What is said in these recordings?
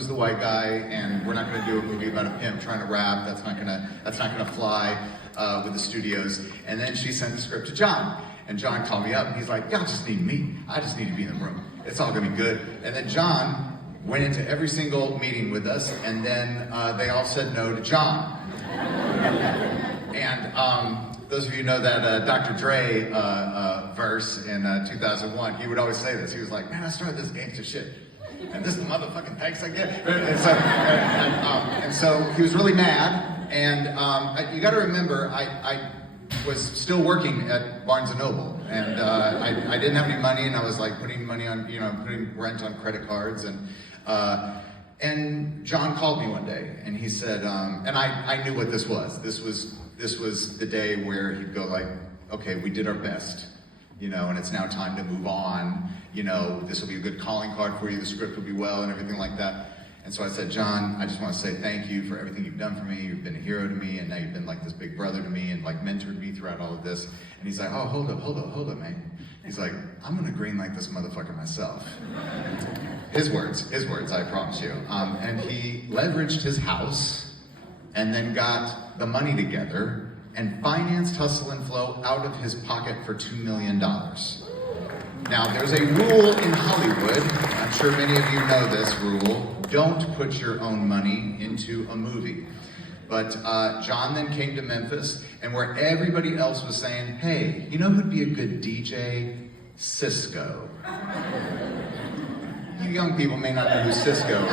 who's the white guy, and we're not gonna do a movie about a pimp trying to rap. That's not gonna fly with the studios. And then she sent the script to John, and John called me up, and he's like, y'all just need me. I just need to be in the room. It's all gonna be good. And then John went into every single meeting with us, and then they all said no to John. And those of you know that Dr. Dre verse in 2001, he would always say this. He was like, man, I started this gangster shit, and this is the motherfucking thanks I get. And so he was really mad, and you gotta remember, I was still working at Barnes & Noble, and I didn't have any money, and I was like putting money on, putting rent on credit cards, and John called me one day, and he said, and I knew what this was. This was the day where he'd go like, okay, we did our best, and it's now time to move on. This will be a good calling card for you. The script will be well and everything like that. And so I said, John, I just want to say thank you for everything you've done for me. You've been a hero to me, and now you've been like this big brother to me, and like mentored me throughout all of this. And he's like, oh, hold up, man. He's like, I'm gonna greenlight this motherfucker myself. His words, I promise you. And he leveraged his house, and then got the money together and financed Hustle and Flow out of his pocket for $2 million. Now, there's a rule in Hollywood, I'm sure many of you know this rule, don't put your own money into a movie. But John then came to Memphis, and where everybody else was saying, hey, you know who'd be a good DJ? Cisco. You young people may not know who Cisco is.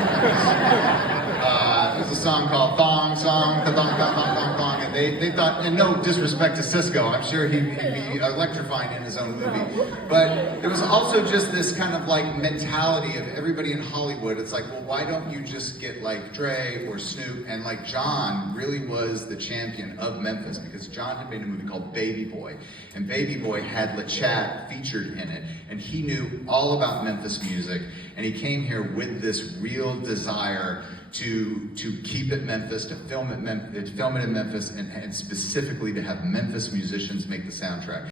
There's a song called Thong Song, Thong Thong Thong Thong Thong, and they thought, and no disrespect to Cisco, I'm sure he'd be electrifying in his own movie. But there was also just this kind of like mentality of everybody in Hollywood. It's like, well, why don't you just get like Dre or Snoop? And like John really was the champion of Memphis, because John had made a movie called Baby Boy, and Baby Boy had LeChat featured in it, and he knew all about Memphis music, and he came here with this real desire to keep it Memphis, to film it in Memphis, and specifically to have Memphis musicians make the soundtrack.